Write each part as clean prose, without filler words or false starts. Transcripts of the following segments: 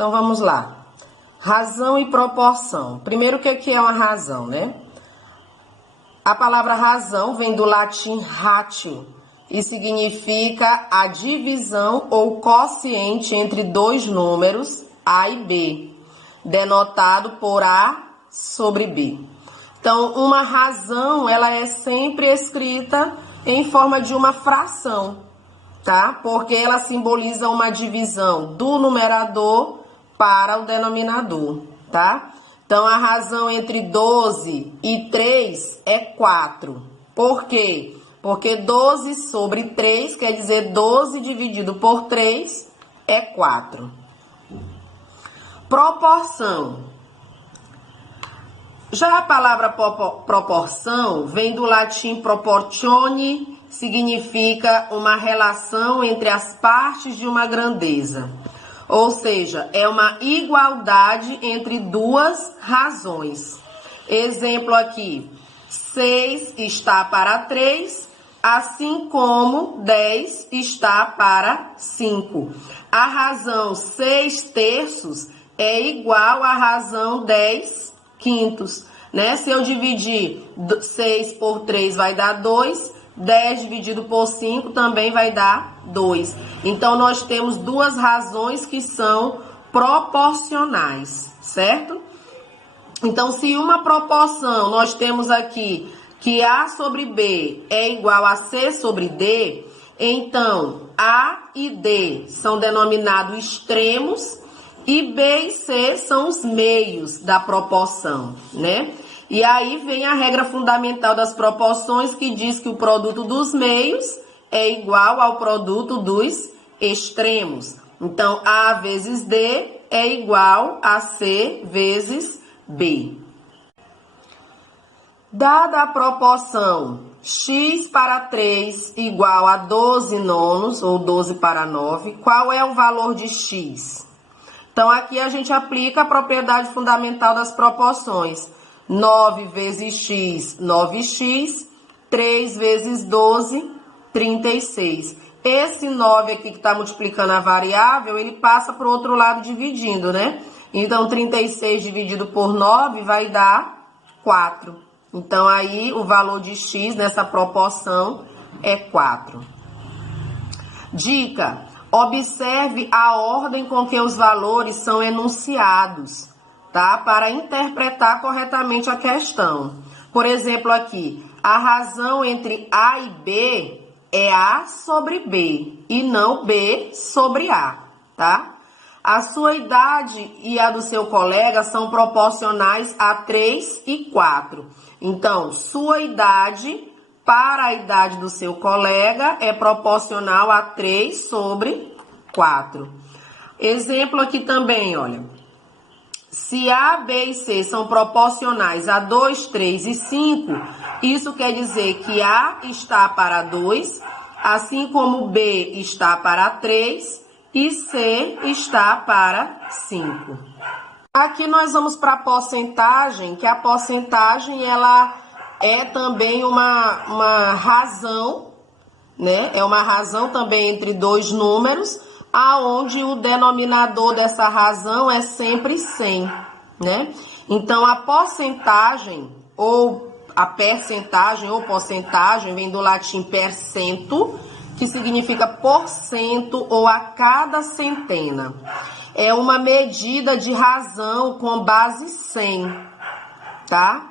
Então, vamos lá. Razão e proporção. Primeiro, o que é uma razão, né? A palavra razão vem do latim ratio e significa a divisão ou quociente entre dois números, A e B, denotado por A sobre B. Então, uma razão, ela é sempre escrita em forma de uma fração, tá? Porque ela simboliza uma divisão do numerador para o denominador, tá? Então, a razão entre 12 e 3 é 4. Por quê? Porque 12 sobre 3 quer dizer 12 dividido por 3 é 4. Proporção. Já a palavra proporção vem do latim proportione, significa uma relação entre as partes de uma grandeza. Ou seja, é uma igualdade entre duas razões. Exemplo aqui, 6 está para 3, assim como 10 está para 5. A razão 6 terços é igual à razão 10 quintos, né? Se eu dividir 6 por 3 vai dar 2, 10 dividido por 5 também vai dar 2. Então, nós temos duas razões que são proporcionais, certo? Então, se uma proporção nós temos aqui que A sobre B é igual a C sobre D, então A e D são denominados extremos e B e C são os meios da proporção, né? E aí vem a regra fundamental das proporções que diz que o produto dos meios é igual ao produto dos extremos. Então, A vezes D é igual a C vezes B. Dada a proporção x para 3 igual a 12 nonos, ou 12 para 9, qual é o valor de x? Então, aqui a gente aplica a propriedade fundamental das proporções. 9 vezes x, 9x. 3 vezes 12, 36. Esse 9 aqui que está multiplicando a variável, ele passa para o outro lado dividindo, né? Então, 36 dividido por 9 vai dar 4. Então, aí o valor de x nessa proporção é 4. Dica: observe a ordem com que os valores são enunciados, tá? Para interpretar corretamente a questão. Por exemplo, aqui, a razão entre A e B é A sobre B e não B sobre A, tá? A sua idade e a do seu colega são proporcionais a 3 e 4. Então, sua idade para a idade do seu colega é proporcional a 3 sobre 4. Exemplo aqui também, olha. Se A, B e C são proporcionais a 2, 3 e 5, isso quer dizer que A está para 2, assim como B está para 3 e C está para 5. Aqui nós vamos para a porcentagem, que a porcentagem ela é também uma razão, né? É uma razão também entre dois números, aonde o denominador dessa razão é sempre 100, né? Então, a porcentagem ou a percentagem ou porcentagem vem do latim percento, que significa porcento ou a cada centena. É uma medida de razão com base 100, tá?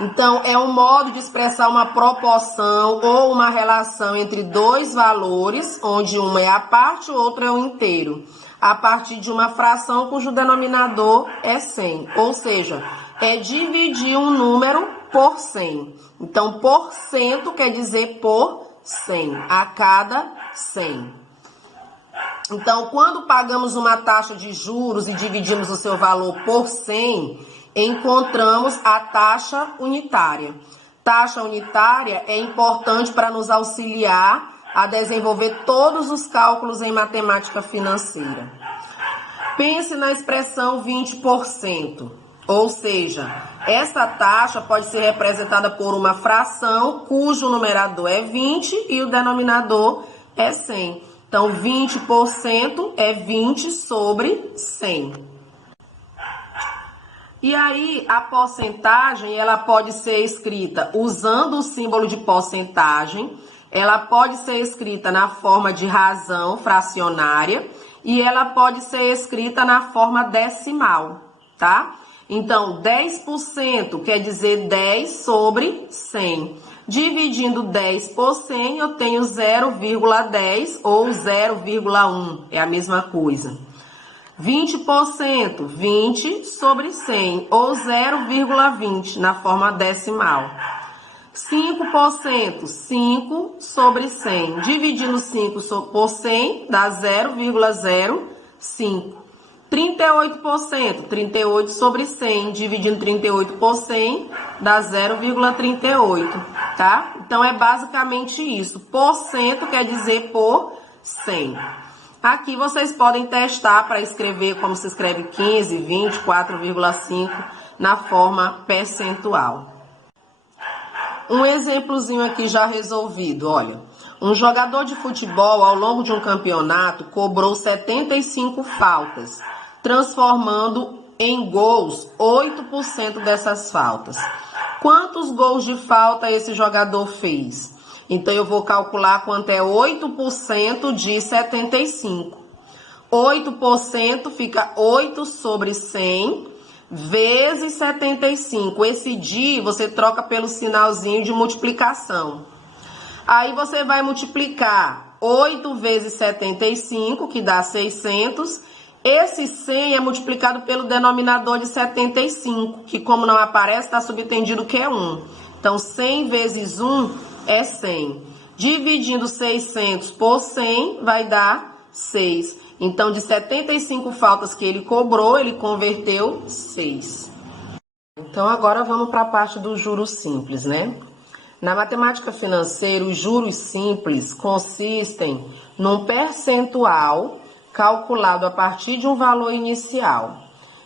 Então, é um modo de expressar uma proporção ou uma relação entre dois valores, onde uma é a parte e o outro é o inteiro, a partir de uma fração cujo denominador é 100. Ou seja, é dividir um número por 100. Então, porcento quer dizer por 100, a cada 100. Então, quando pagamos uma taxa de juros e dividimos o seu valor por 100, encontramos a taxa unitária. Taxa unitária é importante para nos auxiliar a desenvolver todos os cálculos em matemática financeira. Pense na expressão 20%, ou seja, essa taxa pode ser representada por uma fração cujo numerador é 20 e o denominador é 100. Então, 20% é 20 sobre 100. E aí, a porcentagem, ela pode ser escrita usando o símbolo de porcentagem, ela pode ser escrita na forma de razão fracionária e ela pode ser escrita na forma decimal, tá? Então, 10% quer dizer 10 sobre 100. Dividindo 10 por 100, eu tenho 0,10 ou 0,1, é a mesma coisa. 20%, 20 sobre 100, ou 0,20 na forma decimal. 5%, 5 sobre 100. Dividindo 5 por 100, dá 0,05. 38%, 38 sobre 100. Dividindo 38 por 100, dá 0,38, tá? Então, é basicamente isso. Porcento quer dizer por 100. Aqui vocês podem testar para escrever como se escreve 15, 20, 4,5 na forma percentual. Um exemplozinho aqui já resolvido, olha. Um jogador de futebol ao longo de um campeonato cobrou 75 faltas, transformando em gols 8% dessas faltas. Quantos gols de falta esse jogador fez? Então, eu vou calcular quanto é 8% de 75. 8% fica 8 sobre 100 vezes 75. Esse de você troca pelo sinalzinho de multiplicação. Aí, você vai multiplicar 8 vezes 75, que dá 600. Esse 100 é multiplicado pelo denominador de 75, que como não aparece, está subtendido que é 1. Então, 100 vezes 1 é 100. Dividindo 600 por 100, vai dar 6. Então, de 75 faltas que ele cobrou, ele converteu 6. Então, agora vamos para a parte dos juros simples, né? Na matemática financeira, os juros simples consistem num percentual calculado a partir de um valor inicial.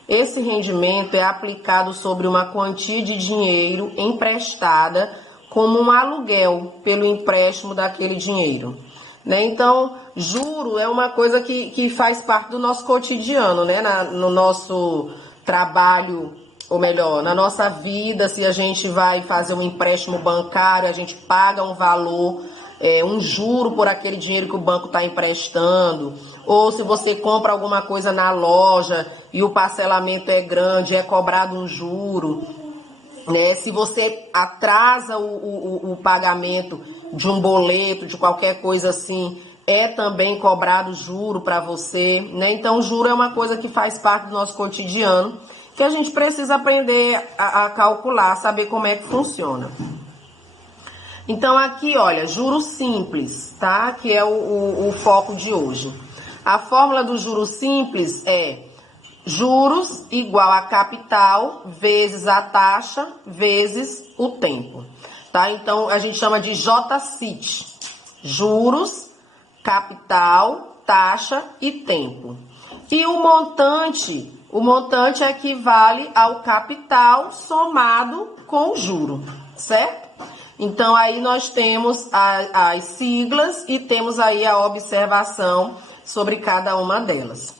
Esse rendimento é aplicado sobre uma quantia de dinheiro emprestada como um aluguel pelo empréstimo daquele dinheiro, né? Então, juro é uma coisa que faz parte do nosso cotidiano, né? No nosso trabalho, ou melhor, na nossa vida, se a gente vai fazer um empréstimo bancário, a gente paga um valor, um juro por aquele dinheiro que o banco está emprestando, ou se você compra alguma coisa na loja e o parcelamento é grande, é cobrado um juro. Né? Se você atrasa o pagamento de um boleto, de qualquer coisa assim, é também cobrado juro para você, né? Então, o juro é uma coisa que faz parte do nosso cotidiano, que a gente precisa aprender a calcular, saber como é que funciona. Então, aqui, olha, juros simples, tá? Que é o foco de hoje. A fórmula do juros simples é juros igual a capital vezes a taxa vezes o tempo, tá? Então, a gente chama de JCIT. Juros, capital, taxa e tempo. E o montante equivale ao capital somado com o juro, certo? Então, aí nós temos as siglas e temos aí a observação sobre cada uma delas.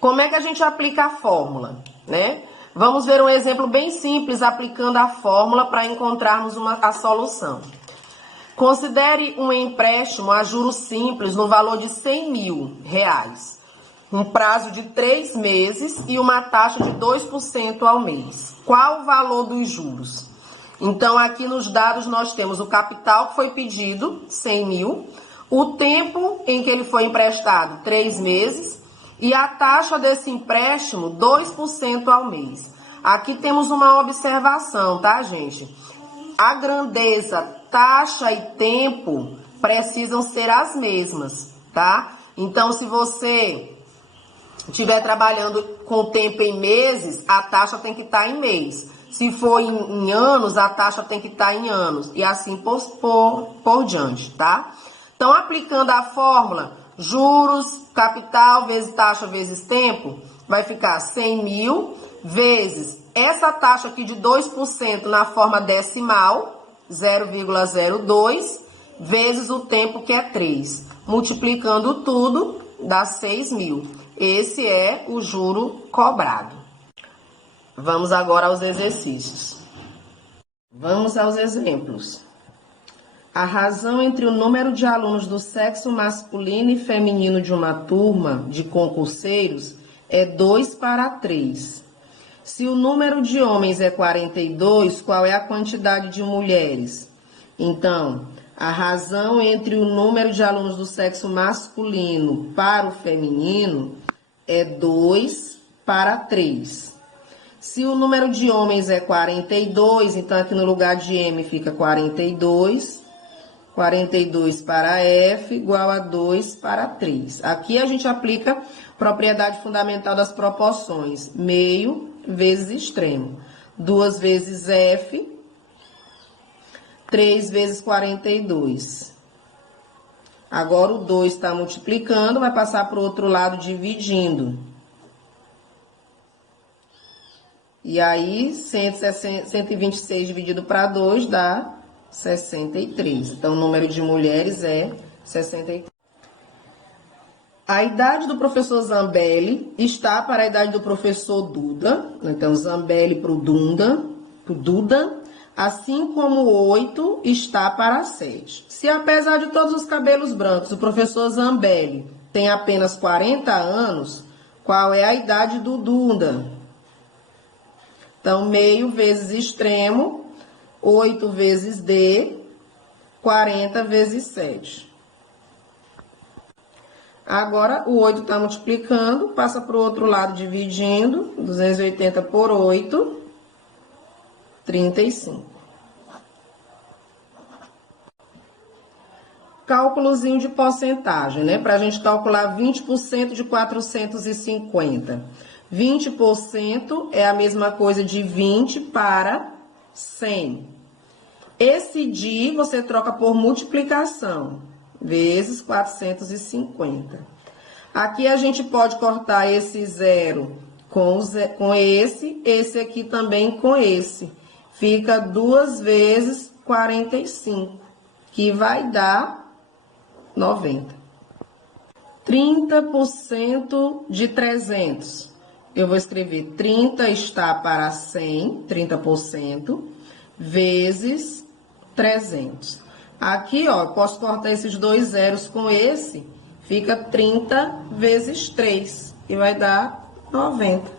Como é que a gente aplica a fórmula, né? Vamos ver um exemplo bem simples aplicando a fórmula para encontrarmos a solução. Considere um empréstimo a juros simples no valor de R$100.000, um prazo de 3 meses e uma taxa de 2% ao mês. Qual o valor dos juros? Então, aqui nos dados nós temos o capital que foi pedido, 100 mil, o tempo em que ele foi emprestado, 3 meses, e a taxa desse empréstimo, 2% ao mês. Aqui temos uma observação, tá, gente? A grandeza, taxa e tempo precisam ser as mesmas, tá? Então, se você estiver trabalhando com tempo em meses, a taxa tem que estar em mês. Se for em anos, a taxa tem que estar em anos. E assim por diante, tá? Então, aplicando a fórmula, juros, capital, vezes taxa, vezes tempo, vai ficar 100 mil, vezes essa taxa aqui de 2% na forma decimal, 0,02, vezes o tempo, que é 3. Multiplicando tudo, dá 6.000. Esse é o juro cobrado. Vamos agora aos exercícios. Vamos aos exemplos. A razão entre o número de alunos do sexo masculino e feminino de uma turma de concurseiros é 2:3. Se o número de homens é 42, qual é a quantidade de mulheres? Então, a razão entre o número de alunos do sexo masculino para o feminino é 2:3. Se o número de homens é 42, então aqui no lugar de M fica 42. 42 para F igual a 2:3. Aqui a gente aplica propriedade fundamental das proporções. Meio vezes extremo. 2 vezes F, 3 vezes 42. Agora o 2 está multiplicando, vai passar para o outro lado dividindo. E aí, 126 dividido para 2 dá 63. Então, o número de mulheres é 63. A idade do professor Zambelli está para a idade do professor Duda. Então, Zambelli para o Duda, assim como o 8 está para 7. Se, apesar de todos os cabelos brancos, o professor Zambelli tem apenas 40 anos, qual é a idade do Duda? Então, meio vezes extremo, 8 vezes D, 40 vezes 7. Agora, o 8 está multiplicando, passa para o outro lado dividindo, 280 por 8, 35. Cálculozinho de porcentagem, né? Para a gente calcular 20% de 450. 20% é a mesma coisa de 20 para 100. Esse de você troca por multiplicação, vezes 450. Aqui a gente pode cortar esse zero com esse aqui também com esse. Fica 2 vezes 45, que vai dar 90. 30% de 300. Eu vou escrever 30 está para 100, 30%, vezes 300. Aqui, ó, eu posso cortar esses dois zeros com esse, fica 30 vezes 3, e vai dar 90.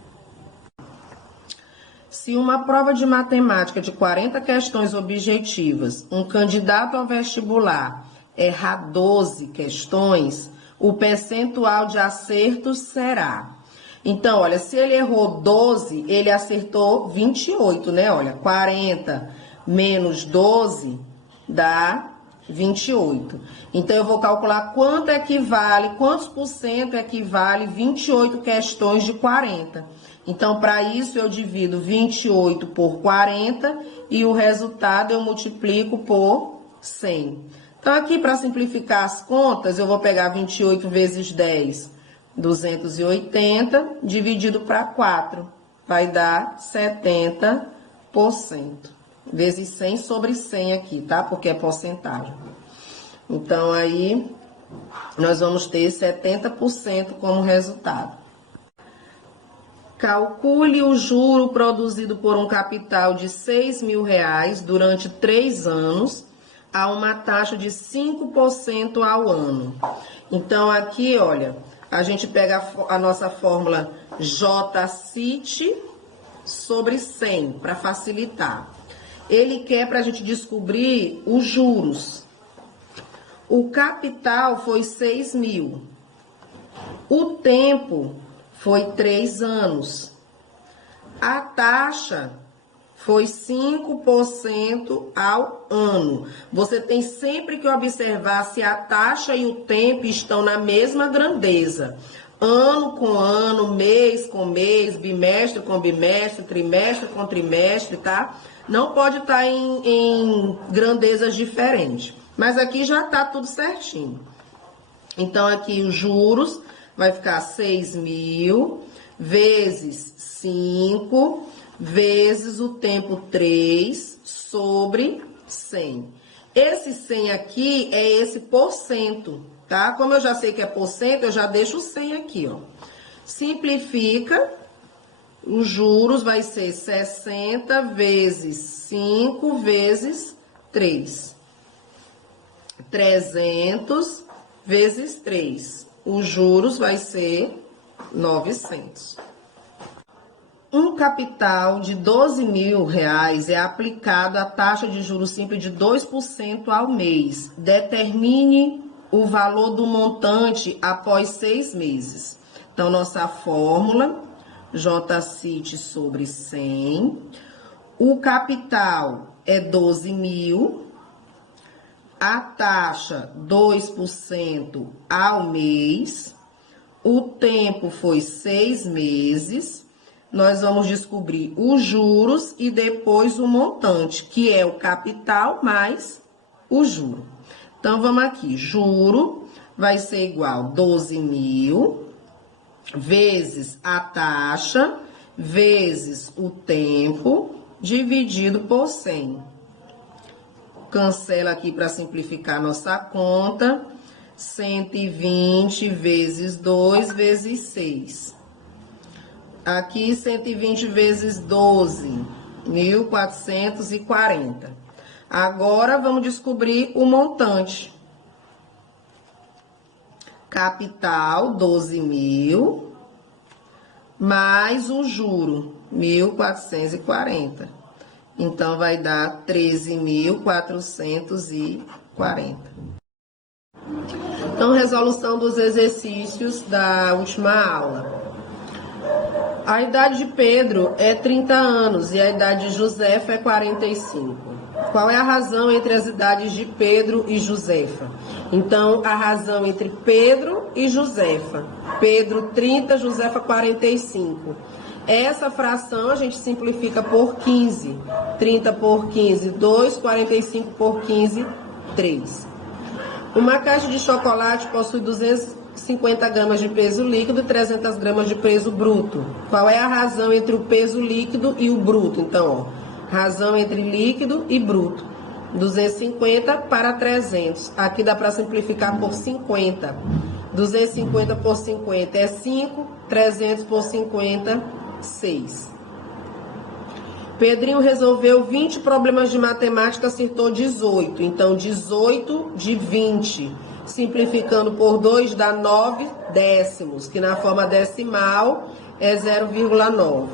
Se uma prova de matemática de 40 questões objetivas, um candidato ao vestibular errar 12 questões, o percentual de acertos será... Então, olha, se ele errou 12, ele acertou 28, né? Olha, 40 menos 12 dá 28. Então, eu vou calcular quantos por cento equivale 28 questões de 40. Então, para isso, eu divido 28 por 40 e o resultado eu multiplico por 100. Então, aqui, para simplificar as contas, eu vou pegar 28 vezes 10, 280, dividido para 4, vai dar 70%. Vezes 100 sobre 100 aqui, tá? Porque é porcentagem. Então, aí, nós vamos ter 70% como resultado. Calcule o juro produzido por um capital de R$6.000 durante 3 anos, a uma taxa de 5% ao ano. Então, aqui, olha... A gente pega a nossa fórmula JCIT sobre 100, para facilitar. Ele quer para a gente descobrir os juros. O capital foi 6.000. O tempo foi 3 anos. A taxa foi 5% ao ano. Você tem sempre que observar se a taxa e o tempo estão na mesma grandeza. Ano com ano, mês com mês, bimestre com bimestre, trimestre com trimestre, tá? Não pode estar em grandezas diferentes. Mas aqui já tá tudo certinho. Então, aqui os juros vai ficar 6.000 vezes 5... vezes o tempo 3 sobre 100. Esse 100 aqui é esse porcento, tá? Como eu já sei que é porcento, eu já deixo o 100 aqui, ó. Simplifica, os juros vai ser 60 vezes 5 vezes 3. 300 vezes 3. Os juros vai ser 900. Um capital de R$12.000 é aplicado a taxa de juros simples de 2% ao mês. Determine o valor do montante após 6 meses. Então, nossa fórmula, JCIT sobre 100. O capital é 12.000. A taxa, 2% ao mês. O tempo foi 6 meses. Nós vamos descobrir os juros e depois o montante, que é o capital mais o juro. Então, vamos aqui. Juro vai ser igual a 12.000 vezes a taxa, vezes o tempo, dividido por 100. Cancela aqui para simplificar nossa conta. 120 vezes 2 vezes 6. Aqui, 120 vezes 12, 1.440. Agora, vamos descobrir o montante. Capital, 12.000, mais o juro, 1.440. Então, vai dar 13.440. Então, resolução dos exercícios da última aula. A idade de Pedro é 30 anos e a idade de Josefa é 45. Qual é a razão entre as idades de Pedro e Josefa? Então, a razão entre Pedro e Josefa. Pedro 30, Josefa 45. Essa fração a gente simplifica por 15. 30 por 15, 2. 45 por 15, 3. Uma caixa de chocolate possui 250 gramas de peso líquido e 300 gramas de peso bruto. Qual é a razão entre o peso líquido e o bruto? Então, ó, razão entre líquido e bruto. 250 para 300. Aqui dá para simplificar por 50. 250 por 50 é 5. 300 por 50, 6. Pedrinho resolveu 20 problemas de matemática, acertou 18. Então, 18 de 20. Simplificando por 2 dá 9 décimos, que na forma decimal é 0,9.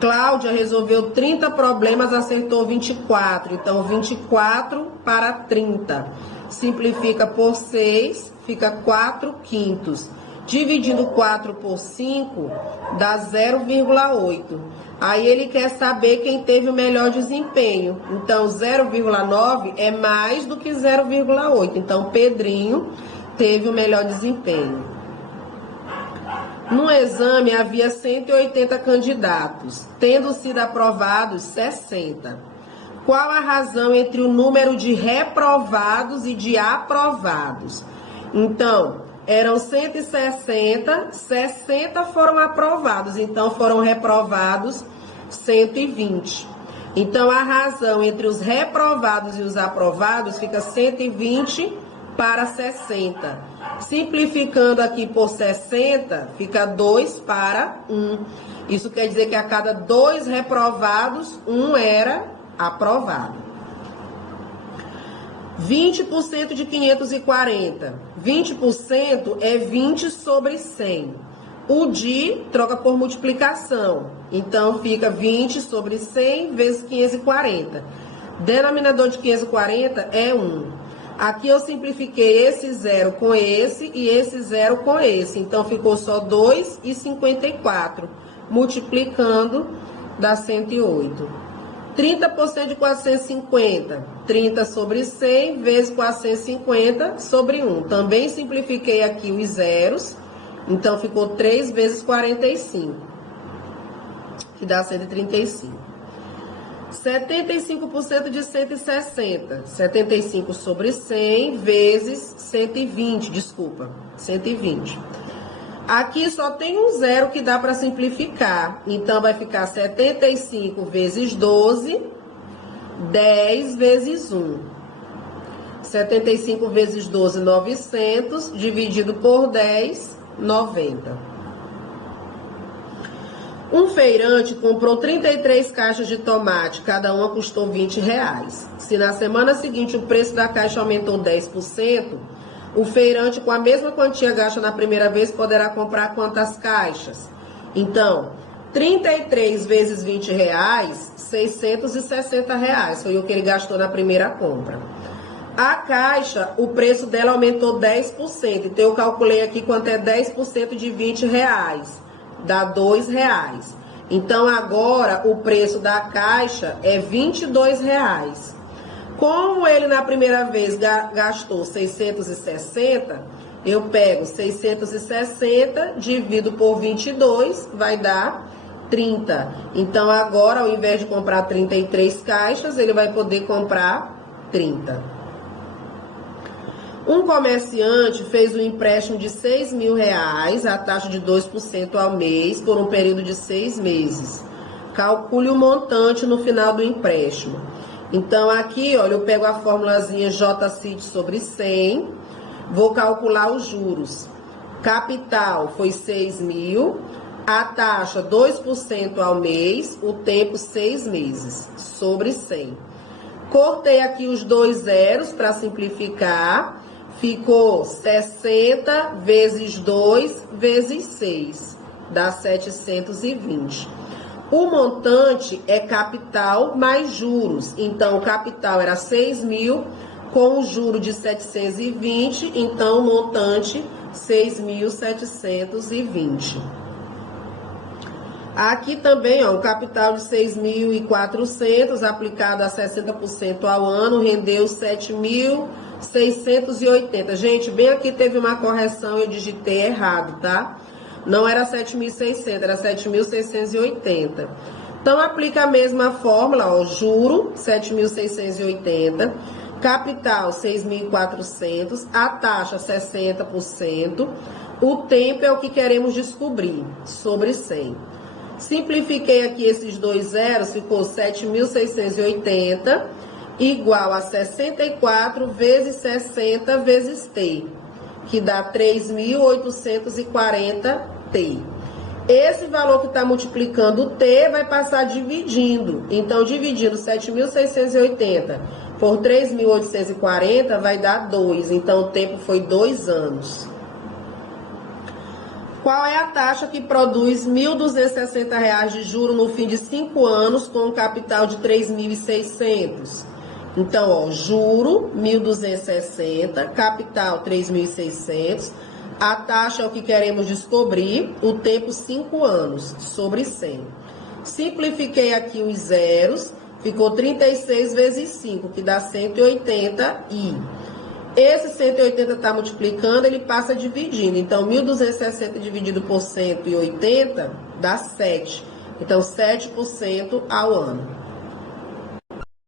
Cláudia resolveu 30 problemas, acertou 24. Então, 24 para 30. Simplifica por 6, fica 4 quintos. Dividindo 4 por 5, dá 0,8. Aí ele quer saber quem teve o melhor desempenho. Então, 0,9 é mais do que 0,8. Então, Pedrinho teve o melhor desempenho. No exame, havia 180 candidatos, tendo sido aprovados 60. Qual a razão entre o número de reprovados e de aprovados? Então, eram 160, 60 foram aprovados, então foram reprovados 120. Então, a razão entre os reprovados e os aprovados fica 120 para 60. Simplificando aqui por 60, fica 2 para 1. Isso quer dizer que a cada 2 reprovados, 1 era aprovado. 20% de 540. 20% é 20 sobre 100. O de troca por multiplicação. Então, fica 20 sobre 100 vezes 540. Denominador de 540 é 1. Aqui eu simplifiquei esse 0 com esse e esse 0 com esse. Então, ficou só 2,54. Multiplicando, dá 108. 30% de 450, 30 sobre 100 vezes 450 sobre 1. Também simplifiquei aqui os zeros, então ficou 3 vezes 45, que dá 135. 75% de 160, 75 sobre 100 vezes 120, desculpa, 120. Aqui só tem um zero que dá para simplificar. Então, vai ficar 75 vezes 12, 10 vezes 1. 75 vezes 12, 900, dividido por 10, 90. Um feirante comprou 33 caixas de tomate, cada uma custou R$20. Se na semana seguinte o preço da caixa aumentou 10%, o feirante, com a mesma quantia gasta na primeira vez, poderá comprar quantas caixas? Então, 33 vezes R$20, R$660. Foi o que ele gastou na primeira compra. A caixa, o preço dela aumentou 10%. Então, eu calculei aqui quanto é 10% de R$20. Dá R$2. Então, agora, o preço da caixa é R$22. Como ele, na primeira vez, gastou 660, eu pego 660, divido por 22, vai dar 30. Então, agora, ao invés de comprar 33 caixas, ele vai poder comprar 30. Um comerciante fez um empréstimo de R$6.000, a taxa de 2% ao mês, por um período de 6 meses. Calcule o montante no final do empréstimo. Então, aqui, olha, eu pego a formulazinha JCIT sobre 100, vou calcular os juros. Capital foi 6.000, a taxa 2% ao mês, o tempo 6 meses, sobre 100. Cortei aqui os 2 zeros para simplificar. Ficou 60 vezes 2 vezes 6, dá 720. O montante é capital mais juros. Então, o capital era 6.000, com o juro de 720, então o montante 6.720. Aqui também, ó, o capital de 6.400, aplicado a 60% ao ano, rendeu 7.680. Gente, bem aqui teve uma correção, eu digitei errado, tá? Não era 7.600, era 7.680. Então, aplica a mesma fórmula, ó, juro, 7.680, capital, 6.400, a taxa, 60%, o tempo é o que queremos descobrir, sobre 100. Simplifiquei aqui esses 2 zeros, ficou 7.680, igual a 64 vezes 60 vezes T, que dá 3.840 T. Esse valor que está multiplicando o T vai passar dividindo. Então, dividindo 7.680 por 3.840 vai dar 2. Então, o tempo foi 2 anos. Qual é a taxa que produz R$ 1.260 de juro no fim de 5 anos com um capital de 3.600? Então, ó, juro 1.260, capital 3.600, a taxa é o que queremos descobrir, o tempo 5 anos, sobre 100. Simplifiquei aqui os zeros, ficou 36 vezes 5, que dá 180 e... Esse 180 está multiplicando, ele passa dividindo. Então, 1.260 dividido por 180 dá 7. Então, 7% ao ano.